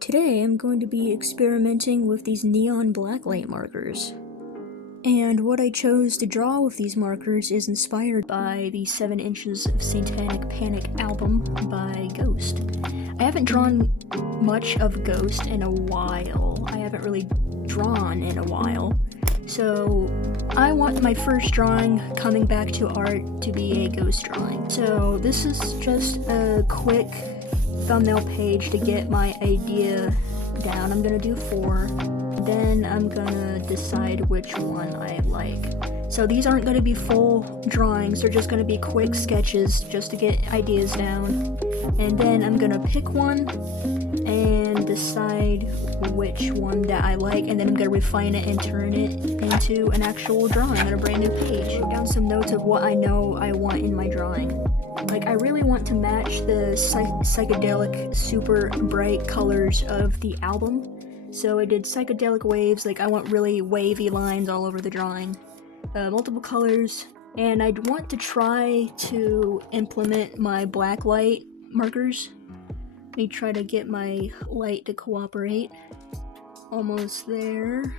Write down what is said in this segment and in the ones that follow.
Today I'm going to be experimenting with these neon blacklight markers. And what I chose to draw with these markers is inspired by the 7 Inches of Satanic Panic album by Ghost. I haven't drawn much of Ghost in a while. I haven't really drawn in a while. So I want my first drawing coming back to art to be a Ghost drawing. So this is just a quick thumbnail page to get my idea down. I'm gonna do 4. Then I'm gonna decide which one I like. So these aren't gonna be full drawings, they're just gonna be quick sketches just to get ideas down. And then I'm gonna pick one and decide which one that I like, and then I'm gonna refine it and turn it into an actual drawing on a brand new page. Write down some notes of what I know I want in my drawing. Like, I really want to match the psychedelic, super bright colors of the album. So I did psychedelic waves, like I want really wavy lines all over the drawing. Multiple colors, and I'd want to try to implement my blacklight markers. Let me try to get my light to cooperate. Almost there.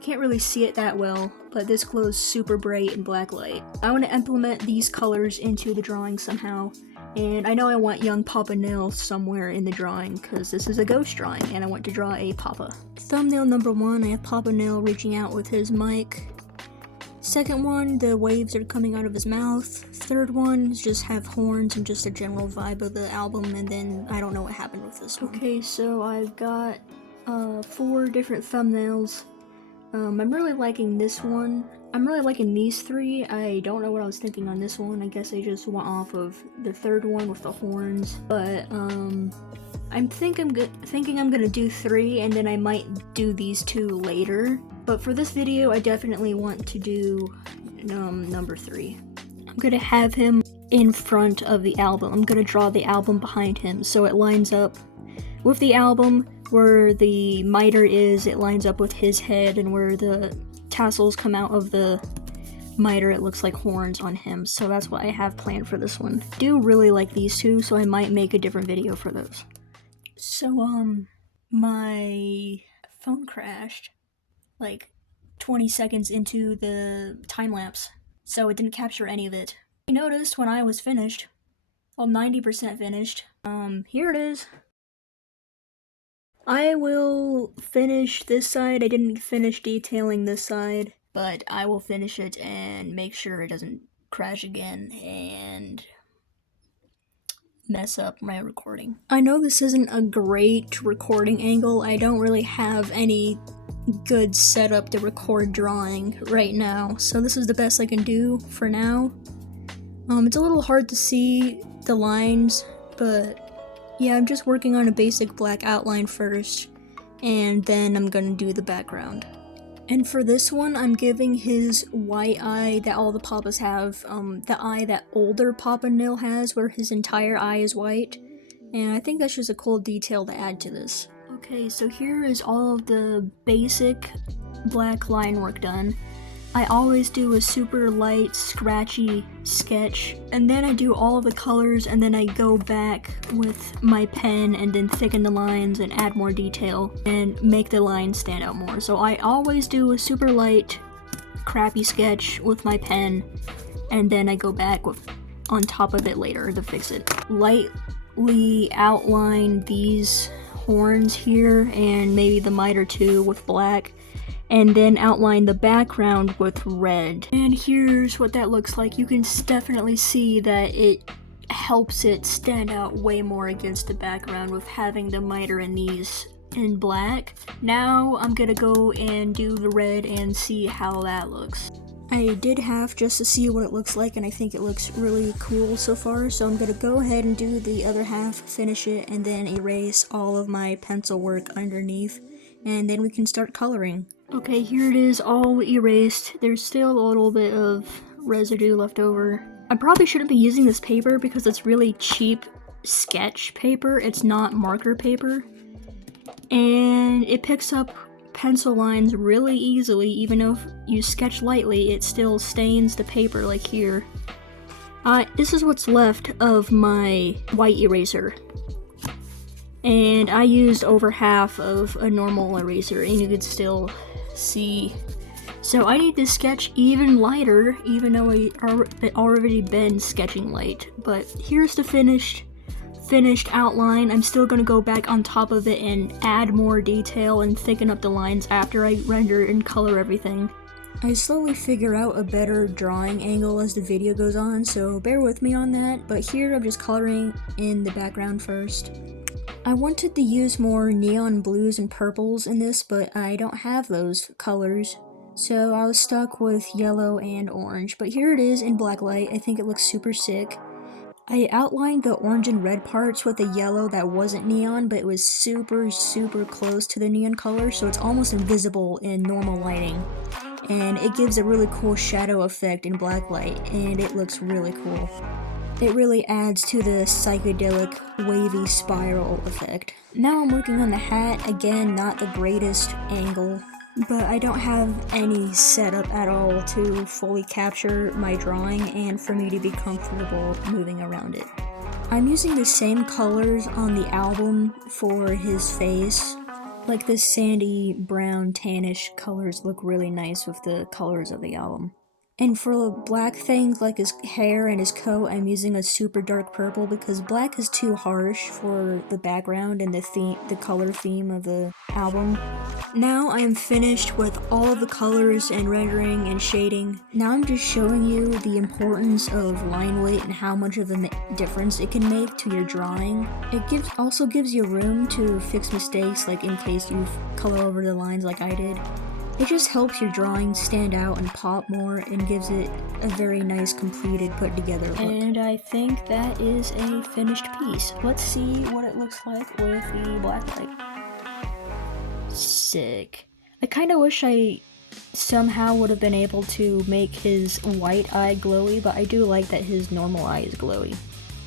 Can't really see it that well, but this glows super bright in blacklight. I want to implement these colors into the drawing somehow, and I know I want young Papa Nil somewhere in the drawing, because this is a Ghost drawing, and I want to draw a Papa. Thumbnail number 1, I have Papa Nil reaching out with his mic. Second one, the waves are coming out of his mouth. Third one, just have horns and just a general vibe of the album, and then I don't know what happened with this one. Okay, so I've got 4 different thumbnails. I'm really liking this one. I'm really liking these 3. I don't know what I was thinking on this one. I guess I just went off of the third one with the horns. But I'm thinking I'm gonna do 3, and then I might do these 2 later. But for this video, I definitely want to do number 3. I'm gonna have him in front of the album. I'm gonna draw the album behind him, so it lines up with the album. Where the miter is, it lines up with his head, and where the tassels come out of the miter, it looks like horns on him. So that's what I have planned for this one. I do really like these 2, so I might make a different video for those. So, my phone crashed like 20 seconds into the time lapse, so it didn't capture any of it. I noticed when I was finished, well, 90% finished. Here it is. I will finish this side. I didn't finish detailing this side, but I will finish it and make sure it doesn't crash again and mess up my recording. I know this isn't a great recording angle. I don't really have any good setup to record drawing right now, so this is the best I can do for now. It's a little hard to see the lines, but yeah, I'm just working on a basic black outline first, and then I'm gonna do the background. And for this one, I'm giving his white eye that all the Papas have, the eye that older Papa Nil has, where his entire eye is white, and I think that's just a cool detail to add to this. Okay, so here is all of the basic black line work done. I always do a super light, scratchy sketch, and then I do all of the colors, and then I go back with my pen and then thicken the lines and add more detail and make the lines stand out more. So I always do a super light, crappy sketch with my pen, and then I go back with on top of it later to fix it. Lightly outline these horns here and maybe the miter too with black, and then outline the background with red. And here's what that looks like. You can definitely see that it helps it stand out way more against the background with having the miter and these in black. Now I'm gonna go and do the red and see how that looks. I did half just to see what it looks like, and I think it looks really cool so far, so I'm gonna go ahead and do the other half, finish it, and then erase all of my pencil work underneath, and then we can start coloring. Okay, here it is, all erased. There's still a little bit of residue left over. I probably shouldn't be using this paper because it's really cheap sketch paper. It's not marker paper. And it picks up pencil lines really easily. Even though if you sketch lightly, it still stains the paper like here. This is what's left of my white eraser. And I used over half of a normal eraser, and you could still see. So I need to sketch even lighter, even though I already been sketching light. But here's the finished outline. I'm still gonna go back on top of it and add more detail and thicken up the lines after I render and color everything. I slowly figure out a better drawing angle as the video goes on, so bear with me on that, but here I'm just coloring in the background first. I wanted to use more neon blues and purples in this, but I don't have those colors, so I was stuck with yellow and orange, but here it is in blacklight. I think it looks super sick. I outlined the orange and red parts with a yellow that wasn't neon, but it was super close to the neon color, so it's almost invisible in normal lighting. And it gives a really cool shadow effect in blacklight, and it looks really cool. It really adds to the psychedelic, wavy spiral effect. Now I'm working on the hat, again, not the greatest angle, but I don't have any setup at all to fully capture my drawing and for me to be comfortable moving around it. I'm using the same colors on the album for his face. Like this sandy, brown, tannish colors look really nice with the colors of the album. And for the black things like his hair and his coat, I'm using a super dark purple because black is too harsh for the background and the color theme of the album. Now I am finished with all of the colors and rendering and shading. Now I'm just showing you the importance of line weight and how much of a difference it can make to your drawing. It also gives you room to fix mistakes, like in case you color over the lines like I did. It just helps your drawing stand out and pop more and gives it a very nice, completed, put together look. And I think that is a finished piece. Let's see what it looks like with the blacklight. Sick. I kind of wish I somehow would have been able to make his white eye glowy, but I do like that his normal eye is glowy.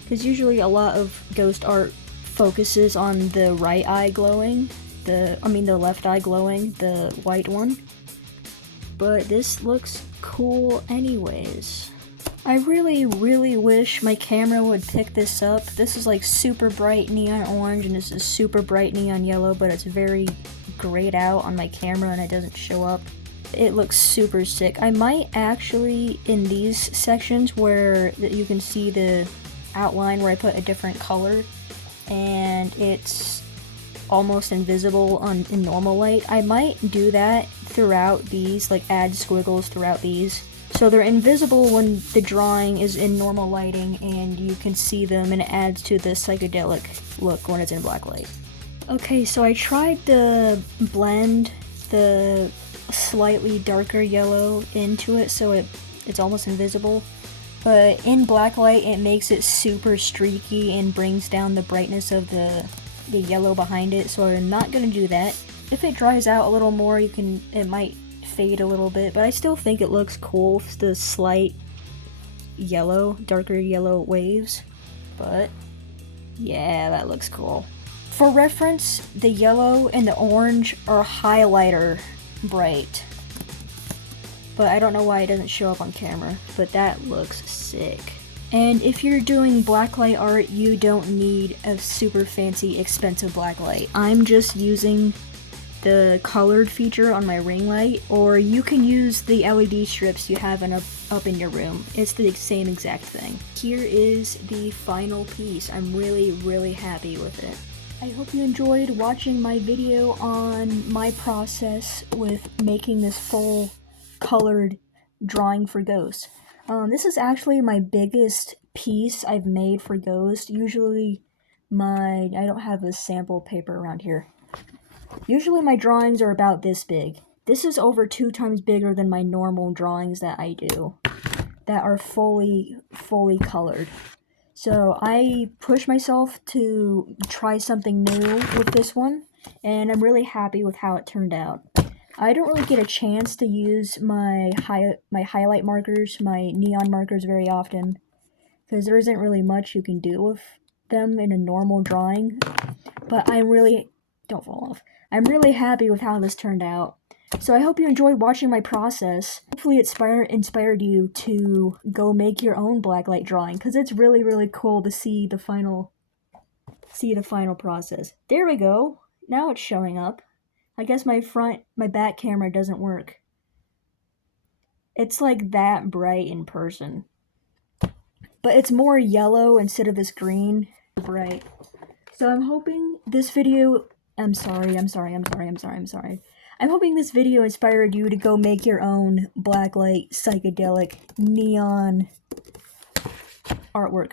Because usually a lot of ghost art focuses on the right eye glowing, the left eye glowing, the white one. But this looks cool anyways. I really wish my camera would pick this up. This is like super bright neon orange and this is super bright neon yellow, but it's very grayed out on my camera and it doesn't show up. It looks super sick. I might actually, in these sections where you can see the outline where I put a different color and it's almost invisible in normal light, I might do that throughout these, like add squiggles throughout these. So they're invisible when the drawing is in normal lighting and you can see them, and it adds to the psychedelic look when it's in blacklight. Okay, so I tried to blend the slightly darker yellow into it so it's almost invisible. But in blacklight it makes it super streaky and brings down the brightness of the yellow behind it, so I'm not gonna do that. If it dries out a little more, it might fade a little bit, but I still think it looks cool with the slight yellow, darker yellow waves. But yeah, that looks cool. For reference, the yellow and the orange are highlighter bright, but I don't know why it doesn't show up on camera, but that looks sick. And if you're doing blacklight art, you don't need a super fancy, expensive blacklight. I'm just using the colored feature on my ring light, or you can use the LED strips you have up in your room. It's the same exact thing. Here is the final piece. I'm really happy with it. I hope you enjoyed watching my video on my process with making this full colored drawing for Ghost. This is actually my biggest piece I've made for Ghost. Usually I don't have a sample paper around here. Usually my drawings are about this big. This is over 2 times bigger than my normal drawings that I do, that are fully colored. So I pushed myself to try something new with this one, and I'm really happy with how it turned out. I don't really get a chance to use my highlight markers, my neon markers very often, because there isn't really much you can do with them in a normal drawing, but don't fall off. I'm really happy with how this turned out. So I hope you enjoyed watching my process. Hopefully it inspired you to go make your own blacklight drawing, because it's really cool to see the final see the final process. There we go. Now it's showing up. I guess my back camera doesn't work. It's like that bright in person. But it's more yellow instead of this green bright. So I'm hoping this video, I'm hoping this video inspired you to go make your own blacklight psychedelic neon artwork.